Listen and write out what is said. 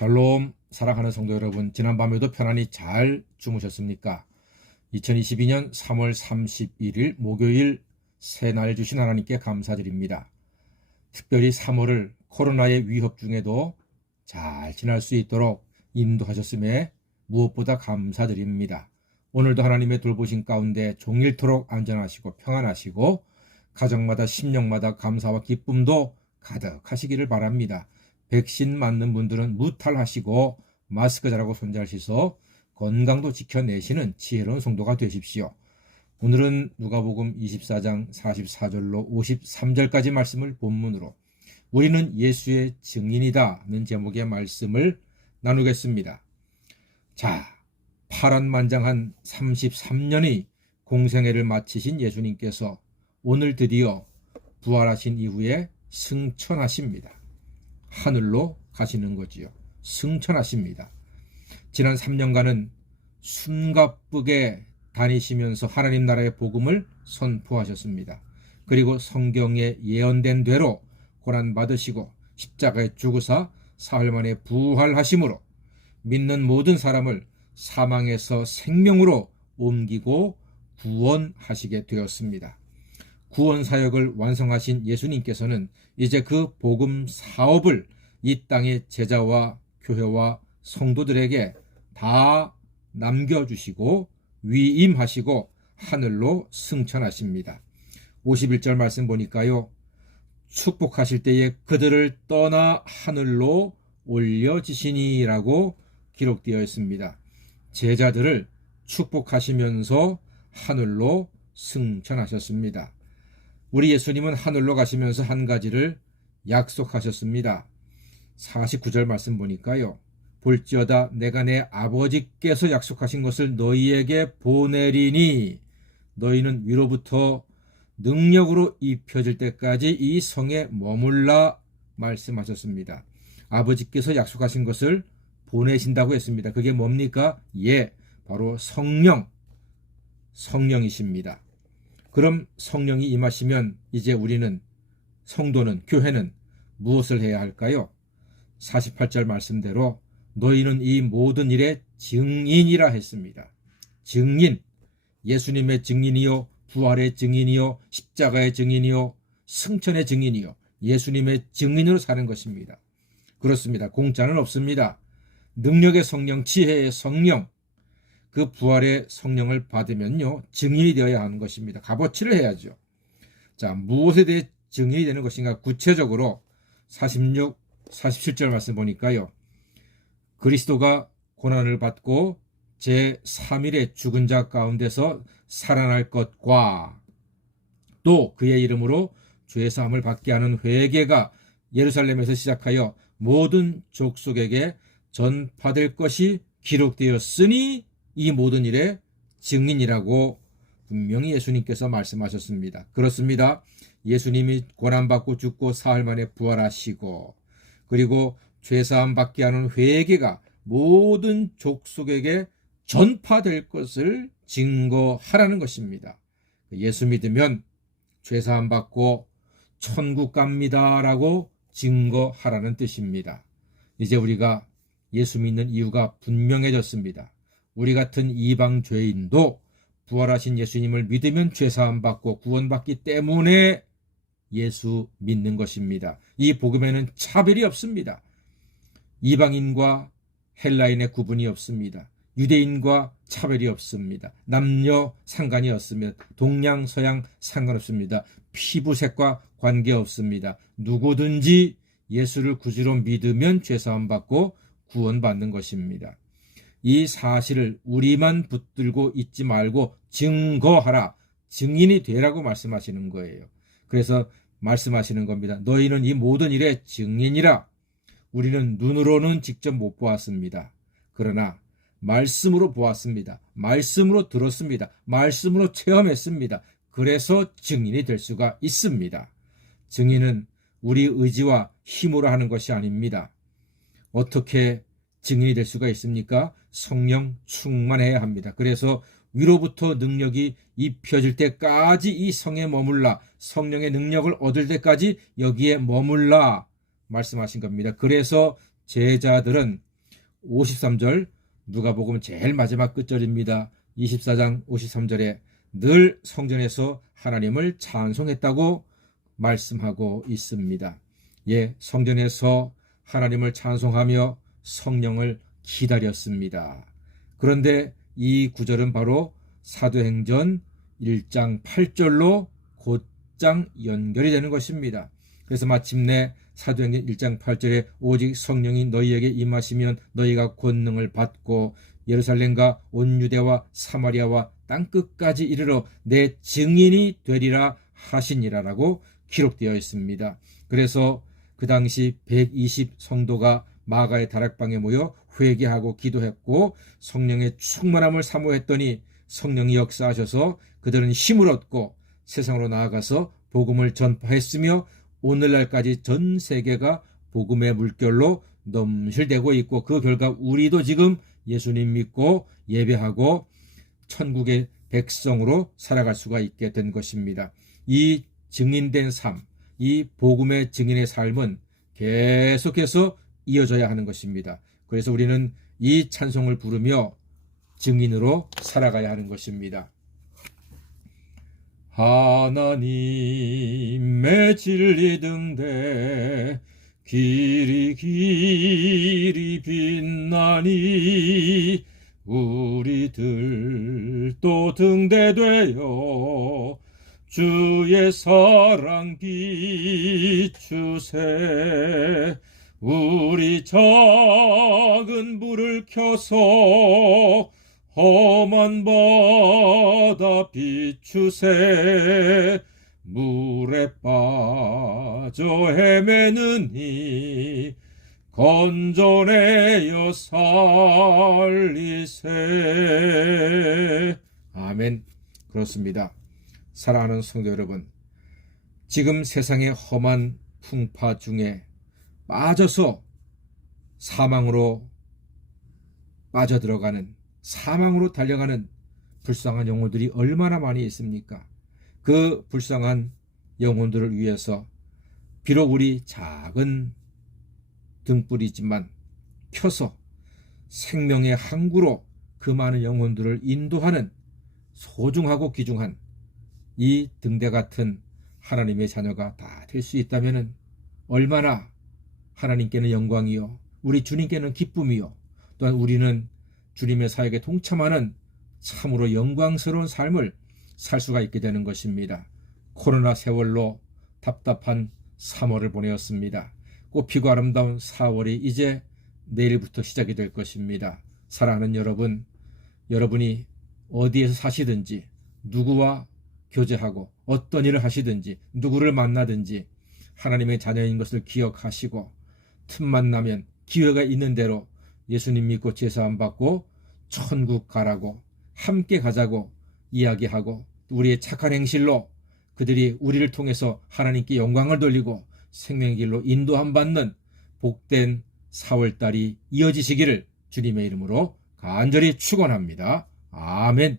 샬롬. 사랑하는 성도 여러분, 지난밤에도 편안히 잘 주무셨습니까? 2022년 3월 31일 목요일 새날 주신 하나님께 감사드립니다. 특별히 3월을 코로나의 위협 중에도 잘 지날 수 있도록 인도하셨음에 무엇보다 감사드립니다. 오늘도 하나님의 돌보신 가운데 종일토록 안전하시고 평안하시고 가정마다 심령마다 감사와 기쁨도 가득하시기를 바랍니다. 백신 맞는 분들은 무탈하시고 마스크 잘하고 손 잘 씻어 건강도 지켜내시는 지혜로운 성도가 되십시오. 오늘은 누가복음 24장 44절로 53절까지 말씀을 본문으로 우리는 예수의 증인이다는 제목의 말씀을 나누겠습니다. 자, 파란만장한 33년의 공생애를 마치신 예수님께서 오늘 드디어 부활하신 이후에 승천하십니다. 하늘로 가시는 거지요. 승천하십니다. 지난 3년간은 숨가쁘게 다니시면서 하나님 나라의 복음을 선포하셨습니다. 그리고 성경에 예언된 대로 고난받으시고 십자가에 죽으사 사흘 만에 부활하심으로 믿는 모든 사람을 사망에서 생명으로 옮기고 구원하시게 되었습니다. 구원 사역을 완성하신 예수님께서는 이제 그 복음 사업을 이 땅의 제자와 교회와 성도들에게 다 남겨주시고 위임하시고 하늘로 승천하십니다. 51절 말씀 보니까요, 축복하실 때에 그들을 떠나 하늘로 올려지시니라고 기록되어 있습니다. 제자들을 축복하시면서 하늘로 승천하셨습니다. 우리 예수님은 하늘로 가시면서 한 가지를 약속하셨습니다. 49절 말씀 보니까요, 볼지어다 내가 내 아버지께서 약속하신 것을 너희에게 보내리니 너희는 위로부터 능력으로 입혀질 때까지 이 성에 머물라 말씀하셨습니다. 아버지께서 약속하신 것을 보내신다고 했습니다. 그게 뭡니까? 바로 성령이십니다. 그럼 성령이 임하시면 이제 우리는, 성도는, 교회는 무엇을 해야 할까요? 48절 말씀대로 너희는 이 모든 일의 증인이라 했습니다. 증인, 예수님의 증인이요, 부활의 증인이요, 십자가의 증인이요, 승천의 증인이요, 예수님의 증인으로 사는 것입니다. 그렇습니다. 공짜는 없습니다. 능력의 성령, 지혜의 성령, 그 부활의 성령을 받으면요, 증인이 되어야 하는 것입니다. 값어치를 해야죠. 자, 무엇에 대해 증인이 되는 것인가? 구체적으로 46, 47절 말씀 보니까요, 그리스도가 고난을 받고 제3일에 죽은 자 가운데서 살아날 것과 또 그의 이름으로 죄사함을 받게 하는 회개가 예루살렘에서 시작하여 모든 족속에게 전파될 것이 기록되었으니 이 모든 일의 증인이라고 분명히 예수님께서 말씀하셨습니다. 그렇습니다. 예수님이 고난받고 죽고 사흘 만에 부활하시고 그리고 죄사함 받게 하는 회개가 모든 족속에게 전파될 것을 증거하라는 것입니다. 예수 믿으면 죄사함 받고 천국 갑니다라고 증거하라는 뜻입니다. 이제 우리가 예수 믿는 이유가 분명해졌습니다. 우리 같은 이방 죄인도 부활하신 예수님을 믿으면 죄사함 받고 구원받기 때문에 예수 믿는 것입니다. 이 복음에는 차별이 없습니다. 이방인과 헬라인의 구분이 없습니다. 유대인과 차별이 없습니다. 남녀 상관이 없습니다. 동양 서양 상관없습니다. 피부색과 관계없습니다. 누구든지 예수를 구주로 믿으면 죄사함 받고 구원받는 것입니다. 이 사실을 우리만 붙들고 있지 말고 증거하라, 증인이 되라고 말씀하시는 거예요. 그래서 말씀하시는 겁니다. 너희는 이 모든 일의 증인이라. 우리는 눈으로는 직접 못 보았습니다. 그러나 말씀으로 보았습니다. 말씀으로 들었습니다. 말씀으로 체험했습니다. 그래서 증인이 될 수가 있습니다. 증인은 우리 의지와 힘으로 하는 것이 아닙니다. 어떻게 증인이 될 수가 있습니까? 성령 충만해야 합니다. 그래서 위로부터 능력이 입혀질 때까지 이 성에 머물라, 성령의 능력을 얻을 때까지 여기에 머물라 말씀하신 겁니다. 그래서 제자들은 53절, 누가복음 제일 마지막 끝절입니다. 24장 53절에 늘 성전에서 하나님을 찬송했다고 말씀하고 있습니다. 예, 성전에서 하나님을 찬송하며 성령을 기다렸습니다. 그런데 이 구절은 바로 사도행전 1장 8절로 곧장 연결이 되는 것입니다. 그래서 마침내 사도행전 1장 8절에 오직 성령이 너희에게 임하시면 너희가 권능을 받고 예루살렘과 온 유대와 사마리아와 땅끝까지 이르러 내 증인이 되리라 하시니라라고 기록되어 있습니다. 그래서 그 당시 120 성도가 마가의 다락방에 모여 회개하고 기도했고 성령의 충만함을 사모했더니 성령이 역사하셔서 그들은 힘을 얻고 세상으로 나아가서 복음을 전파했으며 오늘날까지 전 세계가 복음의 물결로 넘실대고 있고 그 결과 우리도 지금 예수님 믿고 예배하고 천국의 백성으로 살아갈 수가 있게 된 것입니다. 이 증인된 삶, 이 복음의 증인의 삶은 계속해서 이어져야 하는 것입니다. 그래서 우리는 이 찬송을 부르며 증인으로 살아가야 하는 것입니다. 하나님의 진리 등대 길이 길이 빛나니 우리들도 등대되어 주의 사랑 비추세 우리 작은 불을 켜서 험한 바다 비추세 물에 빠져 헤매느니 건져내어 살리세. 아멘. 그렇습니다. 사랑하는 성도 여러분, 지금 세상의 험한 풍파 중에 빠져서 사망으로 빠져들어가는, 사망으로 달려가는 불쌍한 영혼들이 얼마나 많이 있습니까? 그 불쌍한 영혼들을 위해서 비록 우리 작은 등불이지만 켜서 생명의 항구로 그 많은 영혼들을 인도하는 소중하고 귀중한 이 등대 같은 하나님의 자녀가 다 될 수 있다면 얼마나 하나님께는 영광이요 우리 주님께는 기쁨이요 또한 우리는 주님의 사역에 동참하는 참으로 영광스러운 삶을 살 수가 있게 되는 것입니다. 코로나 세월로 답답한 3월을 보내었습니다. 꽃피고 아름다운 4월이 이제 내일부터 시작이 될 것입니다. 사랑하는 여러분, 여러분이 어디에서 사시든지 누구와 교제하고 어떤 일을 하시든지 누구를 만나든지 하나님의 자녀인 것을 기억하시고 틈만 나면 기회가 있는 대로 예수님 믿고 제사함 받고 천국 가라고 함께 가자고 이야기하고 우리의 착한 행실로 그들이 우리를 통해서 하나님께 영광을 돌리고 생명의 길로 인도함 받는 복된 4월달이 이어지시기를 주님의 이름으로 간절히 축원합니다. 아멘.